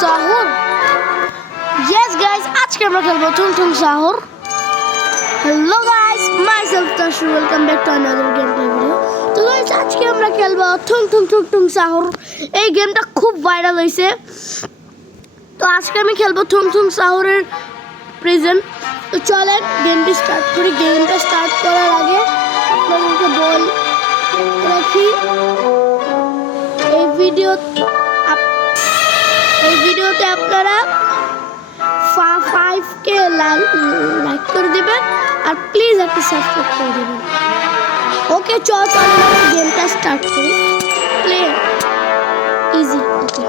সাহর। Yes guys, আজকে আমরা খেলবো ঠুং ঠুং সাহর। Hello guys, myself Tashu, welcome back to another gameplay video. তো guys, আজকে আমরা খেলবো ঠুং ঠুং ঠুং ঠুং সাহর। এই গেমটা খুব ভাইরাল হয়েছে। তো আজকে আমি খেলবো ঠুং ঠুং সাহরের প্রেজেন্ট। তো চলেন গেমটি স্টার্ট করি। গেমটা স্টার্ট করার আগে আপনাদেরকে বল রাখি এই ভিডিওতে আপনারা 5k লাইক করে দিবেন আর প্লিজ একটা সাবস্ক্রাইব করে দিবেন। ওকে চলেন গেমটা স্টার্ট করি। Play easy. ওকে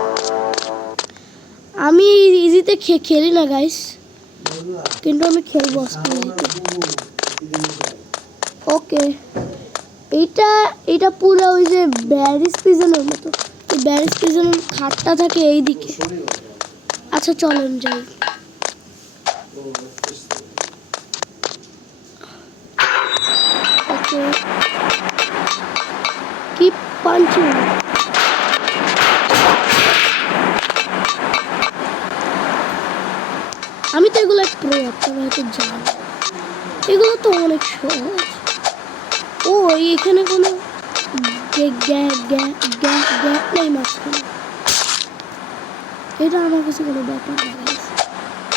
আমি ইজিতে খেলি না গাইস, কিন্তু আমি খেলবো আজকে ইজিতে। ওকে এটা পুরো ওই যে ব্যারিস প্রিজনের মতো। এই ব্যারিস প্রিজনের খাটটা থাকে এইদিকে। আচ্ছা চলেন যাই। ওকে কিপ পাঞ্চিং। আমি তো এগুলো প্রো, আপনারা হয়তো জানেন। এগুলো তো অনেক সহজ। ও এখানে কোনো গ্যাপ নেই মাঝখানে। এটা আমার কাছে কোনো ব্যাপার না গাইস,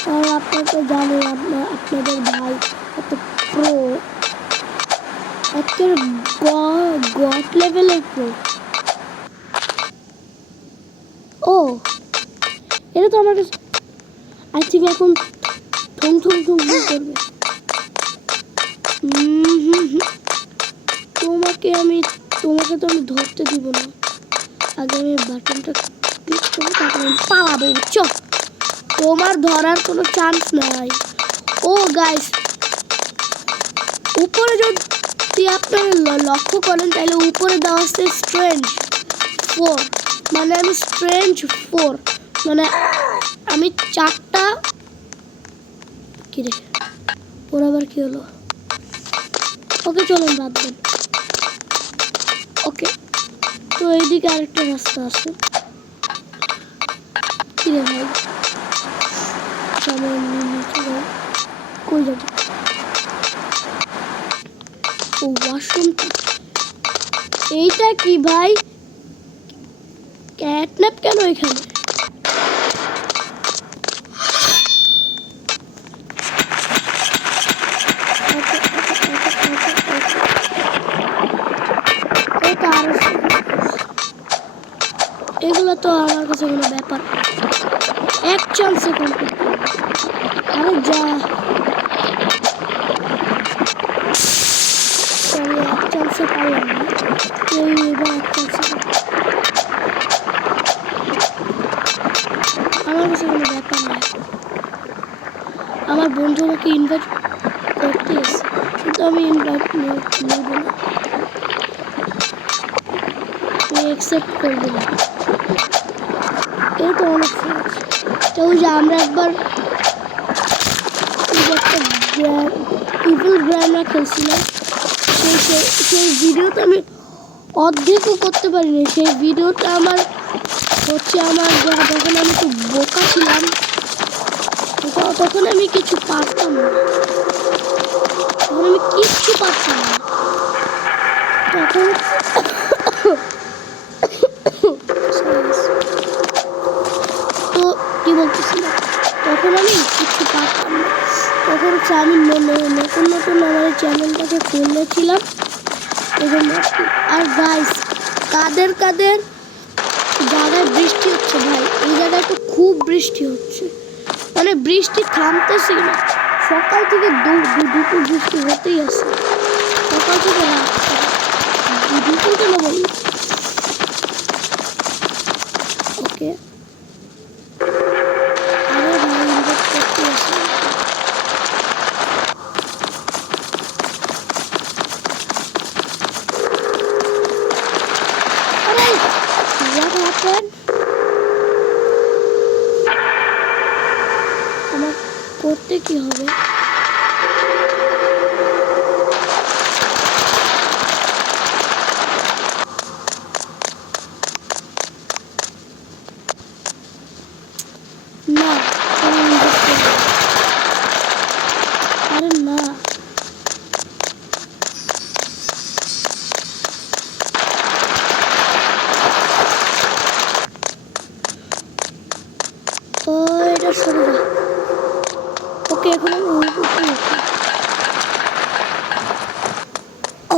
কারণ আপনারা তো জানেন আপনাদের ভাই কত প্রো, একের গড লেভেলের প্রো। ও এটা তো আমার কাছে আই থিঙ্ক এখন ঠুং ঠুং ঠুং করবে। তোমাকে তো আমি ধরতে দিব না। আগে আমি বাটনটা ক্লিক করবো, তারপরে আমি পালাবো, বুঝছো? তোমার ধরার কোনো চান্স নাই। ও গাইস উপরে যদি আপনারা লক্ষ্য করেন তাহলে উপরে দেওয়া আছে স্ট্রেঞ্জ 4, মানে আমি স্ট্রেঞ্জ 4, মানে আমি 4টা। কিরে ওর আবার কি হলো? ওকে চলুন বাদ দেন। ওকে তো এইদিকে আরেকটা রাস্তা আছে। কিরে ভাই কই যাবো? ও ওয়াশরুম। এইটা কি ভাই? ক্যাটন্যাপ কেন এখানে? এগুলো তো আমার কাছে কোনো ব্যাপার, এক চান্সে কমপ্লিট। আরে যা, এক চান্সে পারলাম না। এবার এক চান্সে আমার কাছে কোনো ব্যাপার না। আমার বন্ধু আমাকে ইনভাইট করতে এসে, কিন্তু আমি ইনভাইট নেব না, আমি অ্যাকসেপ্ট করবো না। এই তো অনেক সহজ। তো ওই যে আমরা একবার একটা ইভিল গ্র্যান্ডরা খেলছিলাম, সেই ভিডিওটা আমি অর্ধেকও করতে পারিনি। সেই ভিডিওটা আমার হচ্ছে আমার যখন আমি খুব বোকা ছিলাম, তখন আমি কিছু পারতাম না, তখন আমি কিচ্ছু পারতাম না। তখন তো কি বলতেছিলাম, তখন আমি কিচ্ছু পারতাম না। তখন হচ্ছে আমি নতুন আমার চ্যানেলটাকে খুলেছিলাম এই জন্য। আর গাইস কাদের জায়গায় বৃষ্টি হচ্ছে ভাই, এই জায়গায় তো খুব বৃষ্টি হচ্ছে, মানে বৃষ্টি থামতেছি না। সকাল থেকে দুটো বৃষ্টি হতেই আছে, সকাল থেকে দুটো কেন বলি। ওকে আরে ভাই ইনভাইট করতে আসে। আরে what happened? আমার করতে কি হবে? সরে যা। ওকে এখন আমি ওই করতে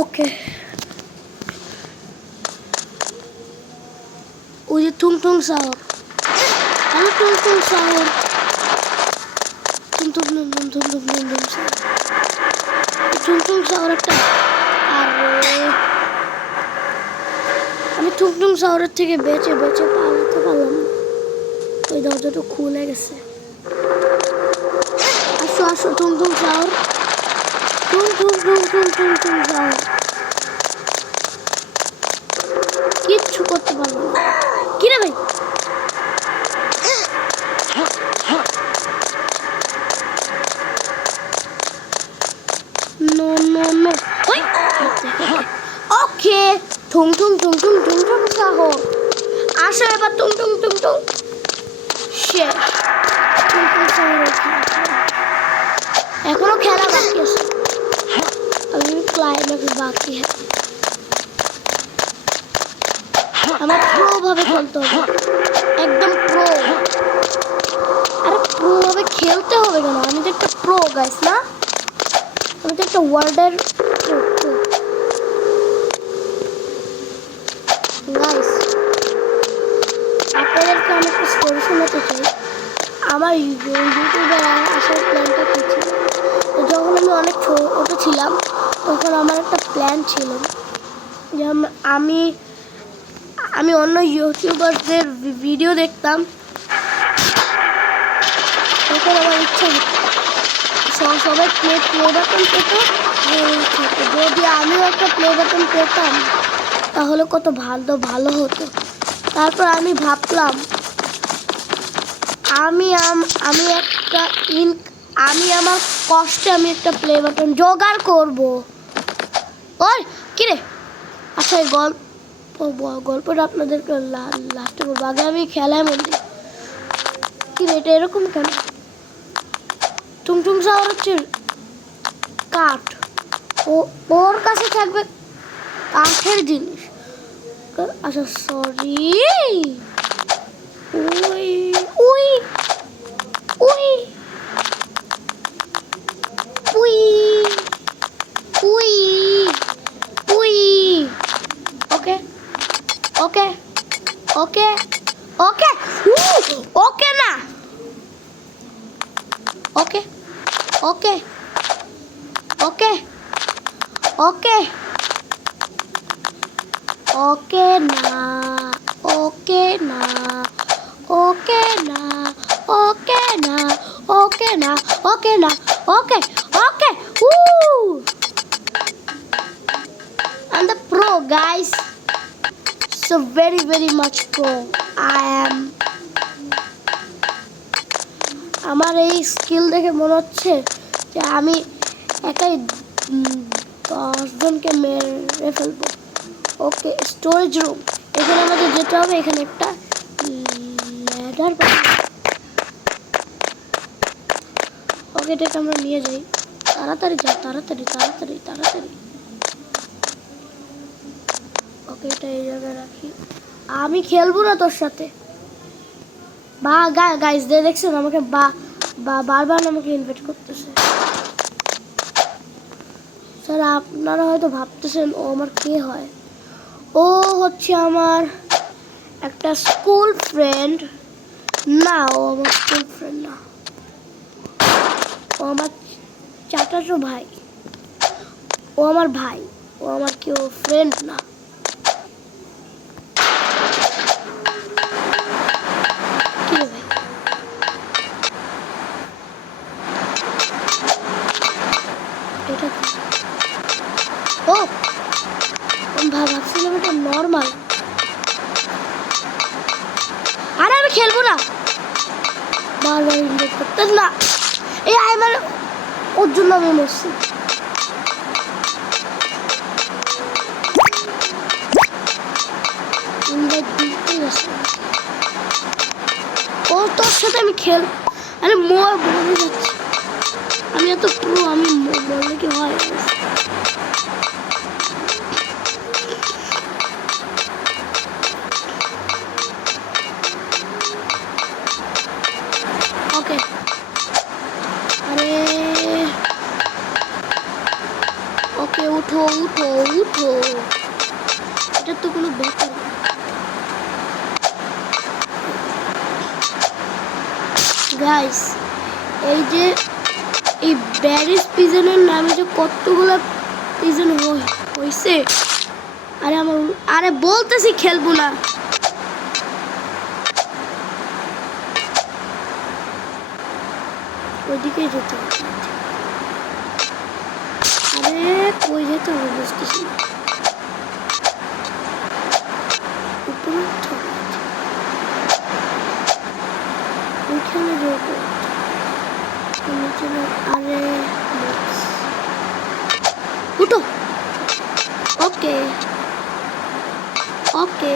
ওকে ওই যে টুং টুং সাহর, হ্যালো টুং টুং সাহর, টুং টুং টুং টুং টুং টুং টুং টুং সাহর, টুং টুং সাহর একটা। আরে আমি টুং টুং সাহরের থেকে বেঁচে বেঁচে পালাতে পারলাম না। ওই দরজাটা খুলে গেছে। আসো আসো টুং টুং সাহর, টুং টুং টুং টুং টুং টুং সাহর। কিচ্ছু করতে পারবো না। কি রে ভাই? No no no. ওকে টুং টুং টুং টুং টুং টুং সাহর, আসো এবার টুং টুং টুং টুং। শেষ। টুং টুং সাহরের খেলা। এখনো খেলা বাকি আছে, আমি ক্লাইম্যাক্স বাকি আছে। আমার প্রো ভাবে খেলতে হবে, একদম প্রো। আরে প্রো ভাবে খেলতে হবে কেন? আমি তো একটা প্রো গাইস না, আমি তো একটা ওয়ার্ল্ডের গাইস। আপনাদেরকে আমি একটা স্টোরি শোনাতে চাই। আমার ইউটিউবে আসার প্ল্যানটা কী ছিল? যখন আমি অনেক ছোট ছিলাম তখন আমার একটা প্ল্যান ছিল যে আমি অন্য ইউটিউবারদের ভিডিও দেখতাম, তখন আমার ইচ্ছা সবাই প্লে বাটন পেত। যদি আমিও একটা প্লে বাটন পেতাম তাহলে কত ভালো হতো। তারপর আমি ভাবলাম আমি আমার কষ্টে আমি একটা প্লে বাটন জোগাড় করবো। ওই কিরে, আচ্ছা এই গল্পটা আপনাদেরকে লাস্টে বলবো, আগে আমি খেলায় মন দিই। কিরে এটা এরকম কেন? টুং টুং সাহর হচ্ছে কাঠ, ওর কাছে থাকবে কাঠের জিনিস। আচ্ছা sorry. We we we we we we okay okay okay okay okay না okay okay okay okay okay না ওকে না ওকে না ওকে না ওকে না ওকে না okay okay I'm the pro guys, so very much pro I am. আমার এই স্কিল দেখে মনে হচ্ছে যে আমি একাই 10 জনকে মেরে ফেলবো। ওকে স্টোরেজ রুম, এখানে আমাদের যেতে হবে। এখানে একটা ল্যাডার পাবো। ওকে এটাকে আমরা নিয়ে যাই, তাড়াতাড়ি যা, তাড়াতাড়ি তাড়াতাড়ি তাড়াতাড়ি। ওকে এটা এই জায়গায় রাখি, আমি খেলবো না তোর সাথে। বা গাইস দেখছেন আমাকে বারবার আমাকে ইনভাইট করতেছে। স্যার আপনারা হয়তো ভাবতেছেন ও আমার কে হয়। ও হচ্ছে আমার একটা স্কুল ফ্রেন্ড। না, ও আমার স্কুল ফ্রেন্ড না, ও আমার চাচাতো ভাই। ও আমার ভাই, ও আমার কেউ ফ্রেন্ড না। ও ভাবছিলাম এটা নর্মাল। আরে আমি খেলবো না, বারবার ইনভাইট করতেন না। এই আমার ওর জন্য আমি মরছি। ইনভাইট দিতে গেছে ও, তোর সাথে আমি আরে বলে যাচ্ছি আমি এত প্রো, আমি বললে কি হয়? ওকে গাইস এই যে এই ব্যারিস পিজনের নামে যে কতগুলো পিজন হইছে আরে বলতেছি খেলবো না ওইদিকে যেতে হবে আরে কই যেতে হবে বুঝতেছি না উপরে ওইখানে যাবো আরে উঠো ওকে ওকে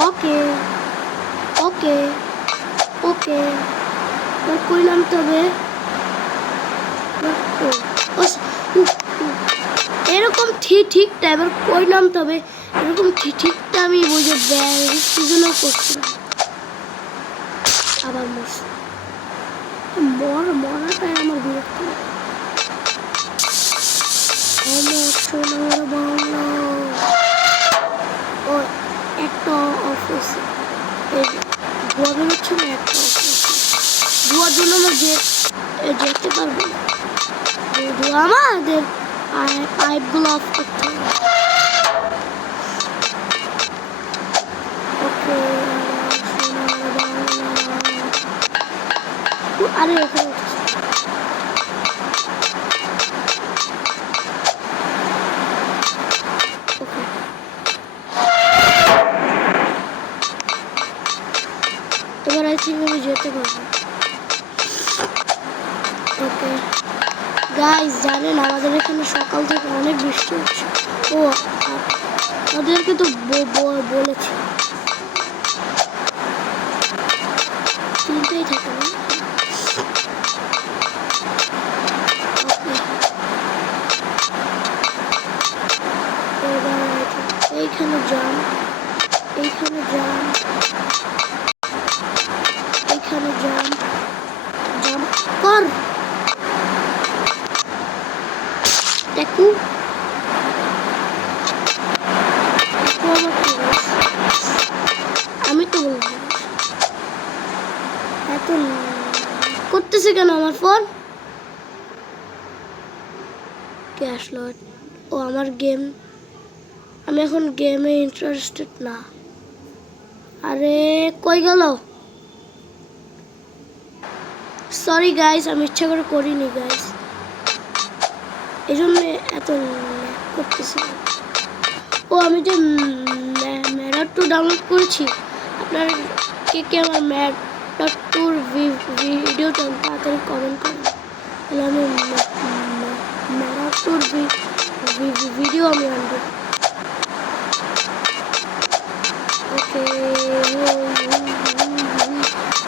ওকে ওকে ওকে কই নামতে হবে এরকম ঠিকটা এবার কই নামতে হবে এরকম ঠিকটা আমি বুঝে ব্যারিজও করছিলাম আবার মরাটাই আমার বিরক্ত ও একটা অফিস ধোয়া বেরোচ্ছে না একটা অফিস ধোয়ার জন্য আমরা যেতে পারবো না ধোয়া আমাদের পাইপগুলো অফ করতে হবে ওকে আরে এখানে এবার আই থিঙ্ক আমি যেতে পারবো ওকে গাইস জানেন আমাদের এখানে সকাল থেকে অনেক বৃষ্টি হচ্ছে ও ওদেরকে তো বলেছি তিনটেই থাকে না এইখানে যান এইখানে যান এইখানে যান জাম্প কর দেখু আমি তো বলবো এত করতেছে কেন আমার ফোন কে আসলো ও আমার গেম আমি এখন গেমে ইন্টারেস্টেড না আরে কই গেল সরি গাইস আমি ইচ্ছা করে করিনি গাইস এই জন্য এত করতেছি ও আমি যে ম্যাড টু ডাউনলোড করেছি আপনার কে আমার ম্যাড টুর ভিডিওটা তাড়াতাড়ি কমেন্ট করেন তাহলে আমি ম্যাড টুর ভিডিও আমি আনবো ওকে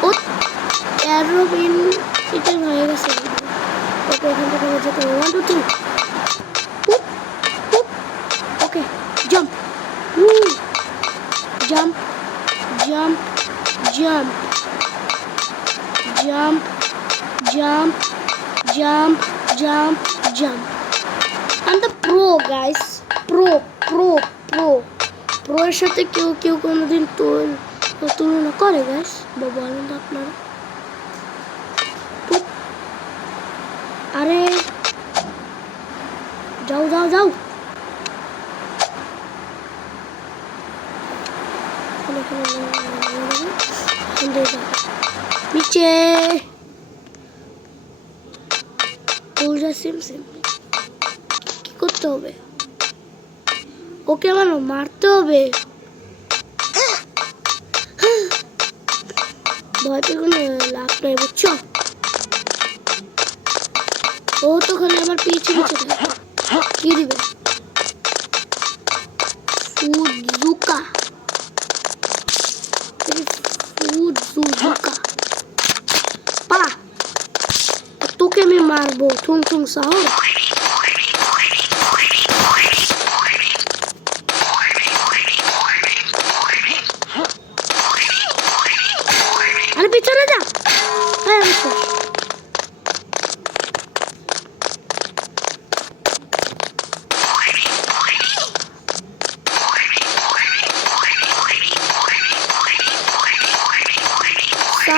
ও 13 মিনিটের হয়ে গেছে ওকে এখান থেকে যেতে হবে 1 2 3 okay jump jump jump jump jump jump jump jump jump I am the pro guys pro এর সাথে কেউ কোনোদিন তুলনা করে গাইস বলেন তো আপনারা আরে যাও নিচে সিম কি করতে হবে ওকে আমার মারতে হবে ভয় পেয়ে কোনো লাভ নাই বুঝছো ও তো খালি আমার পিছে কি দিবে সুজুকা পালা তোকে আমি মারবো ঠুং সাহর আরে পিছনে যা হ্যাঁ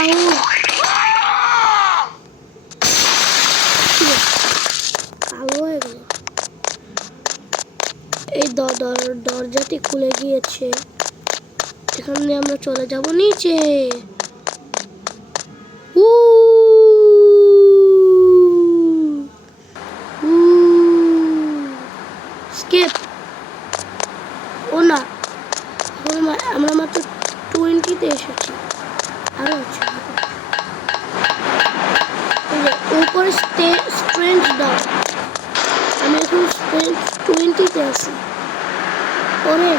সাহু কালো হয়ে গেল। এই দরজাটি খুলে গিয়েছে, এখানে আমরা চলে যাব নিচে। স্কেপ ও না, আমরা মাত্র 20-তে এসেছি, আরো আছে উপরে স্ট্রেঞ্জ দাও। আমি এখন স্ট্রেঞ্জ 20-তে আছি। ওরে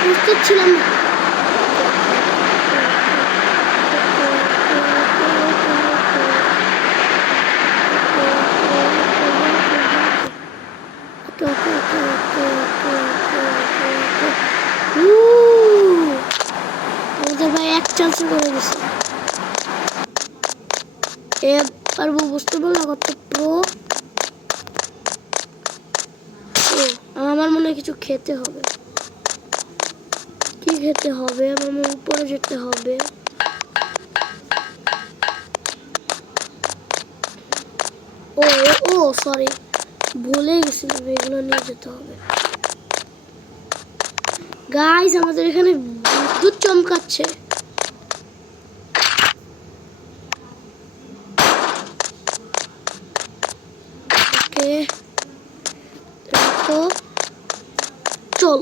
প্রস্তুত ছিলাম না। আমাদের ভাই এক চান্সে করে দিছে। এবার বুঝতে পারলাম কত প্রো। আমার মনে হয় কিছু খেতে হবে। কি খেতে হবে? আমার উপরে যেতে হবে। ও সরি, ভুলে গেছিলাম, এগুলো নিয়ে যেতে হবে। গাইস আমাদের এখানে বিদ্যুৎ চমকাচ্ছে। ওকে রাখো, চল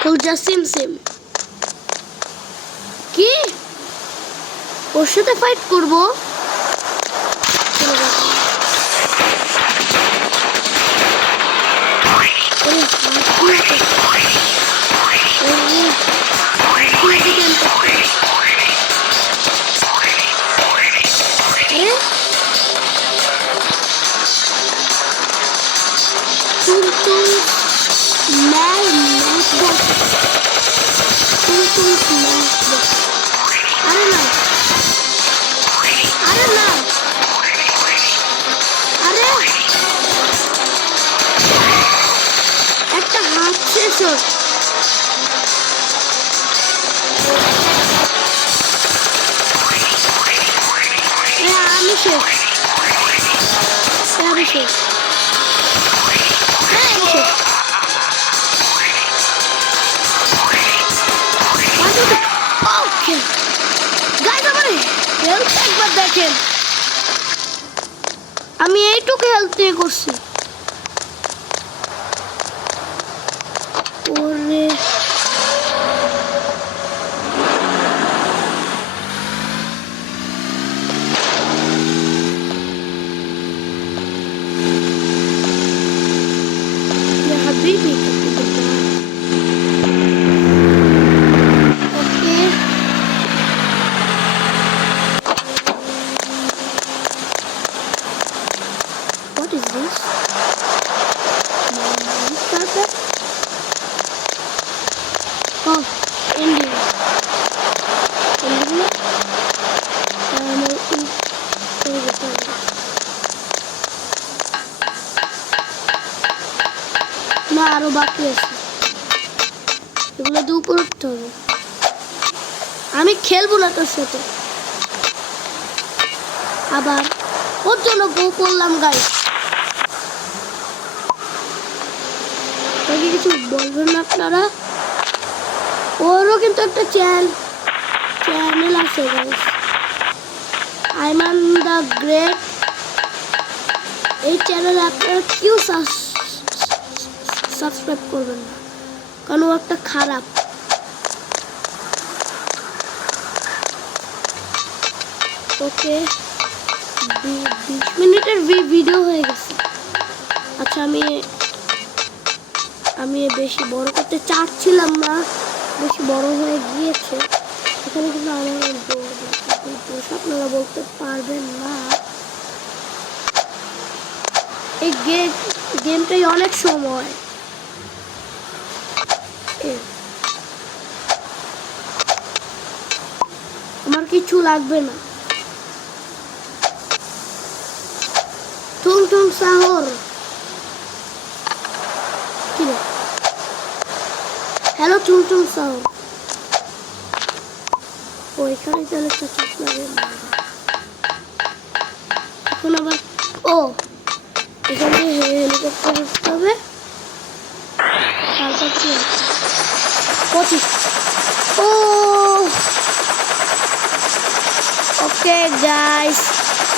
খুলজা সিম কি ওর সাথে ফাইট করবো? একটা হাত শেষ আমি শেষ। আমি শেষ। দেখেন আমি এইটুকু হেলথ নিয়ে করছি। ওরে হাবিবি না আরো বাকি আছে, এগুলো দিয়ে উপর উঠতে হবে। আমি খেলবো না তোর সাথে, আবার ওর জন্য বউ করলাম। গাইস কিছু বলবেন না আপনারা? ওরও কিন্তু একটা চ্যানেল আছে গাইস, আইমান দ্য গ্রেট। এই চ্যানেলে আপনারা কেউ সাবস্ক্রাইব করবেন না, কারণ ও একটা খারাপ। ওকে 20 মিনিটের ভিডিও হয়ে গেছে। আচ্ছা আমি বেশি বড় করতে চাচ্ছিলাম না, বেশি বড় হয়ে গিয়েছে। এখানে কিন্তু আমার দোষ আপনারা বলতে পারবেন না। এই গেমটাই অনেক সময়। আমার কিছু লাগবে না। টুং সাহর কি রে? হ্যালো টুং সাহর, এখানে তাহলে তো ঠিক লাগে না। এখন আবার ও এখানে হেলিকপ্টার উঠতে হবে। তারপর কি হচ্ছে 25 ও ওকে গাইস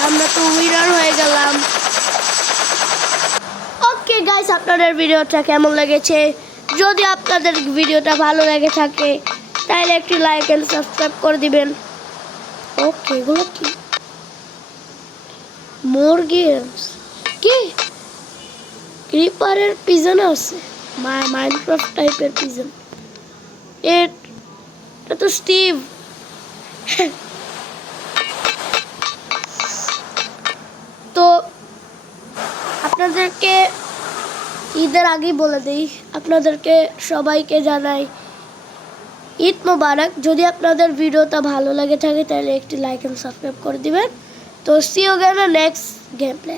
আমরা তো উইনার হয়ে গেলাম। ওকে গাইস আপনাদের ভিডিওটা কেমন লেগেছে? যদি আপনাদের ভিডিওটা ভালো লেগে থাকে তাহলে একটি লাইক এন্ড সাবস্ক্রাইব করে দিবেন। ওকে এগুলো কি মোর গেমস কি ক্রিপারের পিজন আছে মাইনক্রাফট টাইপের পিজন। এটা তো স্টিভ। তো আপনাদেরকে ঈদের আগেই বলে দিই, আপনাদেরকে সবাইকে জানাই ঈদ মোবারক। যদি আপনাদের ভিডিওটা ভালো লাগে থাকে তাহলে একটি লাইক এন্ড সাবস্ক্রাইব করে দিবেন। তো see you again next game play.